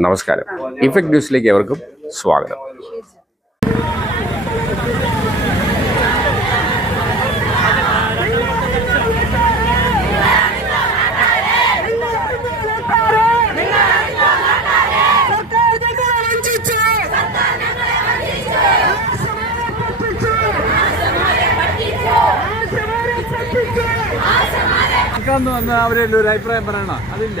നമസ്കാരം ഇഫക്ട് ന്യൂസിലേക്ക് എവർക്കും സ്വാഗതം വന്ന് അവരെല്ലാം ഒരു അഭിപ്രായം പറയണോ അതില്ല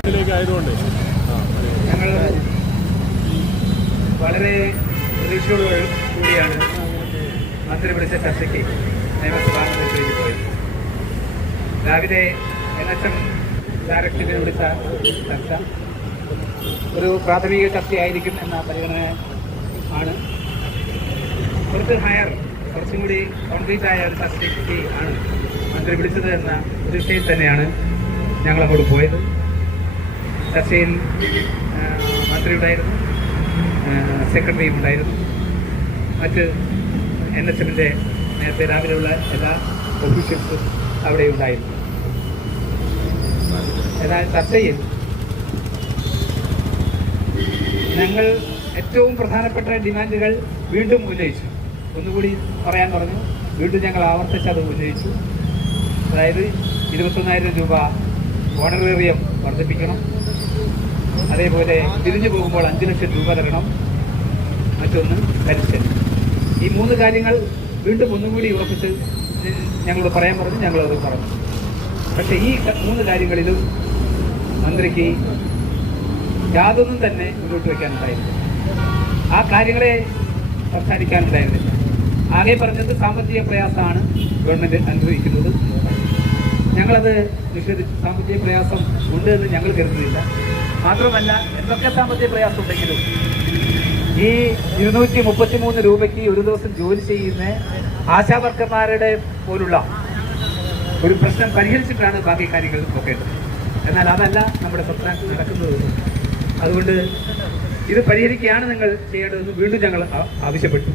ഇതിലേക്ക് ആയതുകൊണ്ട് ഞങ്ങൾ വളരെ പ്രതീക്ഷയോട് കൂടിയാണ് മന്ത്രി വിളിച്ച ചർച്ചയ്ക്ക് നിയമസഭാ പോയത്. രാവിലെ എൻ എസ് എം ഡയറക്ടറിനെ വിളിച്ച ചർച്ച ഒരു പ്രാഥമിക ചർച്ചയായിരിക്കും എന്ന പരിഗണന ആണ്. കുറച്ച് ഹയർ കുറച്ചും കൂടി കോൺക്രീറ്റ് ആയ ഒരു ചർച്ചയ്ക്ക് ആണ് മന്ത്രി വിളിച്ചത് എന്ന പ്രതീക്ഷയിൽ തന്നെയാണ് ഞങ്ങൾ അങ്ങോട്ട് പോയത്. ചർച്ചയിൽ മന്ത്രി ഉണ്ടായിരുന്നു. സെക്രട്ടറിയും ഉണ്ടായിരുന്നു മറ്റ് എൻ എസ് എമ്മിന്റെ നേരത്തെ രാവിലെയുള്ള എല്ലാ ഒഫീഷ്യൽസും അവിടെ ഉണ്ടായിരുന്നു. എന്നാൽ ചർച്ചയിൽ ഞങ്ങൾ ഏറ്റവും പ്രധാനപ്പെട്ട ഡിമാൻഡുകൾ വീണ്ടും ഉന്നയിച്ചു. ഒന്നുകൂടി പറയാൻ പറഞ്ഞു. വീണ്ടും ഞങ്ങൾ ആവർത്തിച്ച് അത് ഉന്നയിച്ചു. അതായത് ഇരുപത്തൊന്നായിരം രൂപ ഓണറേറിയം വർദ്ധിപ്പിക്കണം. അതേപോലെ തിരിഞ്ഞു പോകുമ്പോൾ അഞ്ച് ലക്ഷം രൂപ തരണം. മറ്റൊന്ന് പെൻഷൻ. ഈ മൂന്ന് കാര്യങ്ങൾ വീണ്ടും ഒന്നുകൂടി കൂടി ഞങ്ങൾ ഞങ്ങളോട് പറയാൻ പറഞ്ഞു ഞങ്ങളത് പറഞ്ഞു. പക്ഷെ ഈ മൂന്ന് കാര്യങ്ങളിലും മന്ത്രിക്ക് യാതൊന്നും തന്നെ മുന്നോട്ട് വയ്ക്കാനുണ്ടായിരുന്നു ആ കാര്യങ്ങളെ സംസാരിക്കാനുണ്ടായിരുന്നില്ല. ആകെ പറഞ്ഞത് സാമ്പത്തിക പ്രയാസമാണ് ഗവൺമെന്റ് അനുഭവിക്കുന്നത് ഞങ്ങളത് നിഷേധിച്ചു സാമ്പത്തിക പ്രയാസം ഉണ്ട് എന്ന് ഞങ്ങൾ കരുതുന്നില്ല. മാത്രമല്ല എന്തൊക്കെ സാമ്പത്തിക പ്രയാസം ഉണ്ടെങ്കിലും ഈ ഇരുന്നൂറ്റി മുപ്പത്തി മൂന്ന് രൂപയ്ക്ക് ഒരു ദിവസം ജോലി ചെയ്യുന്ന ആശാ വർക്കർമാരുടെ പോലുള്ള ഒരു പ്രശ്നം പരിഹരിച്ചിട്ടാണ് ബാക്കി കാര്യങ്ങൾ നോക്കേണ്ടത്. എന്നാൽ അതല്ല നമ്മുടെ സംസ്ഥാനത്ത് നടക്കുന്നത്. അതുകൊണ്ട് ഇത് പരിഹരിക്കുകയാണ് നിങ്ങൾ ചെയ്യേണ്ടതെന്ന് വീണ്ടും ഞങ്ങൾ ആവശ്യപ്പെട്ടു.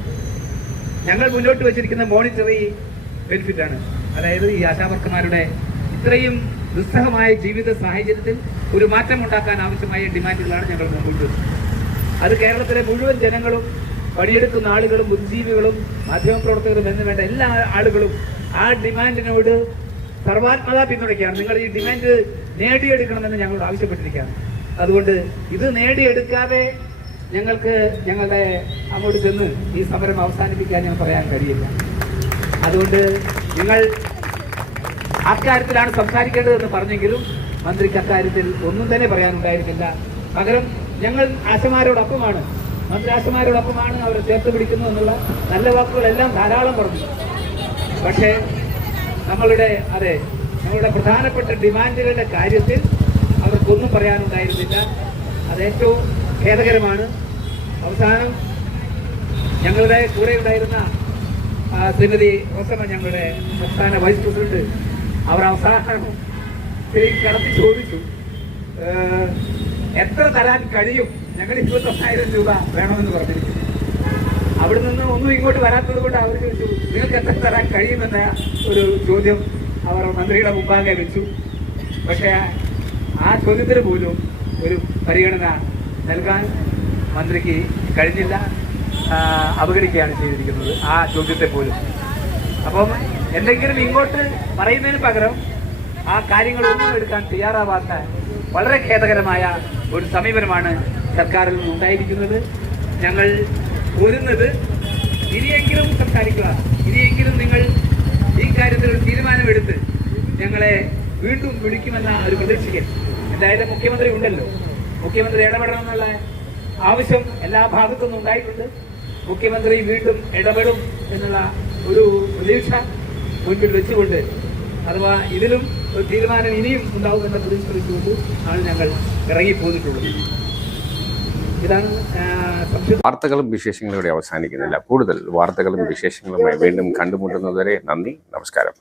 ഞങ്ങൾ മുന്നോട്ട് വെച്ചിരിക്കുന്ന മോണിറ്ററി ബെനിഫിറ്റാണ് അതായത് ഈ ആശാവർക്കന്മാരുടെ ഇത്രയും ദുസ്സഹമായ ജീവിത സാഹചര്യത്തിൽ ഒരു മാറ്റം ഉണ്ടാക്കാൻ ആവശ്യമായ ഡിമാൻഡുകളാണ് ഞങ്ങൾ മുമ്പോട്ട് അത് കേരളത്തിലെ മുഴുവൻ ജനങ്ങളും പണിയെടുക്കുന്ന ആളുകളും ബുദ്ധിജീവികളും മാധ്യമപ്രവർത്തകരും എന്ന് വേണ്ട എല്ലാ ആളുകളും ആ ഡിമാൻഡിനോട് സർവാത്മത പിന്തുണയ്ക്കുകയാണ്. നിങ്ങൾ ഈ ഡിമാൻഡ് നേടിയെടുക്കണമെന്ന് ഞങ്ങളോട് ആവശ്യപ്പെട്ടിരിക്കുകയാണ്. അതുകൊണ്ട് ഇത് നേടിയെടുക്കാതെ ഞങ്ങൾക്ക് ഞങ്ങളുടെ അങ്ങോട്ട് ചെന്ന് ഈ സമരം അവസാനിപ്പിക്കാൻ ഞാൻ പറയാൻ കഴിയില്ല. അതുകൊണ്ട് നിങ്ങൾ അക്കാര്യത്തിലാണ് സംസാരിക്കേണ്ടതെന്ന് പറഞ്ഞെങ്കിലും മന്ത്രിക്ക് അക്കാര്യത്തിൽ ഒന്നും തന്നെ പറയാനുണ്ടായിരുന്നില്ല പകരം ഞങ്ങൾ ആശമാരോടൊപ്പമാണ്. മന്ത്രി ആശമാരോടൊപ്പമാണ് അവരെ ചേർത്ത് പിടിക്കുന്നു എന്നുള്ള നല്ല വാക്കുകളെല്ലാം ധാരാളം പറഞ്ഞു. പക്ഷേ നമ്മളുടെ അതെ നമ്മളുടെ പ്രധാനപ്പെട്ട ഡിമാൻഡുകളുടെ കാര്യത്തിൽ അവർക്കൊന്നും പറയാനുണ്ടായിരുന്നില്ല. അത് ഏറ്റവും ഖേദകരമാണ്. അവസാനം ഞങ്ങളുടെ കൂടെ ഉണ്ടായിരുന്ന ശ്രീമതി റോസമ്മ ഞങ്ങളുടെ സംസ്ഥാന വൈസ് പ്രസിഡന്റ് അവർ അവസാനം കിടത്തി ചോദിച്ചു എത്ര തരാൻ കഴിയും? ഞങ്ങൾ ഇരുപത്തൊന്നായിരം രൂപ വേണമെന്ന് പറഞ്ഞിരിക്കുന്നു. അവിടെ നിന്ന് ഒന്നും ഇങ്ങോട്ട് വരാത്തത് കൊണ്ട് അവർ ചോദിച്ചു നിങ്ങൾക്ക് എത്ര തരാൻ കഴിയുമെന്ന? ഒരു ചോദ്യം അവർ മന്ത്രിയുടെ മുമ്പാകെ വെച്ചു. പക്ഷേ ആ ചോദ്യത്തിന് പോലും ഒരു പരിഗണന നൽകാൻ മന്ത്രിക്ക് കഴിഞ്ഞില്ല അവഗണിക്കുകയാണ് ചെയ്തിരിക്കുന്നത് ആ ചോദ്യത്തെ പോലും. അപ്പം എന്തെങ്കിലും ഇങ്ങോട്ട് പറയുന്നതിന് പകരം ആ കാര്യങ്ങളൊന്നും എടുക്കാൻ തയ്യാറാവാത്ത വളരെ ഖേദകരമായ ഒരു സമീപനമാണ് സർക്കാരിൽ നിന്ന് ഉണ്ടായിരിക്കുന്നത് ഞങ്ങൾ ഒരുന്നത് ഇനിയെങ്കിലും സംസാരിക്കുക. ഇനിയെങ്കിലും നിങ്ങൾ ഈ കാര്യത്തിൽ ഒരു തീരുമാനമെടുത്ത് ഞങ്ങളെ വീണ്ടും വിളിക്കുമെന്ന ഒരു പ്രതീക്ഷയ്ക്ക് എന്തായാലും മുഖ്യമന്ത്രി ഉണ്ടല്ലോ. മുഖ്യമന്ത്രി ഇടപെടണം എന്നുള്ള ആവശ്യം എല്ലാ ഭാഗത്തുനിന്നും ഉണ്ടായിട്ടുണ്ട്. മുഖ്യമന്ത്രി വീണ്ടും ഇടപെടും എന്നുള്ള ഒരു പ്രതീക്ഷ മുൻപിൽ വെച്ചുകൊണ്ട് അഥവാ ഇതിലും ഒരു തീരുമാനം ഇനിയും ഉണ്ടാവുമെന്ന പ്രതീക്ഷ വെച്ചുകൊണ്ട് ആണ് ഞങ്ങൾ ഇറങ്ങിപ്പോന്നിട്ടുള്ളത്. ഇതാണ് വാർത്തകളും വിശേഷങ്ങളും ഇവിടെ അവസാനിക്കുന്നില്ല. കൂടുതൽ വാർത്തകളും വിശേഷങ്ങളുമായി വീണ്ടും കണ്ടുമുട്ടുന്നതുവരെ നന്ദി നമസ്കാരം.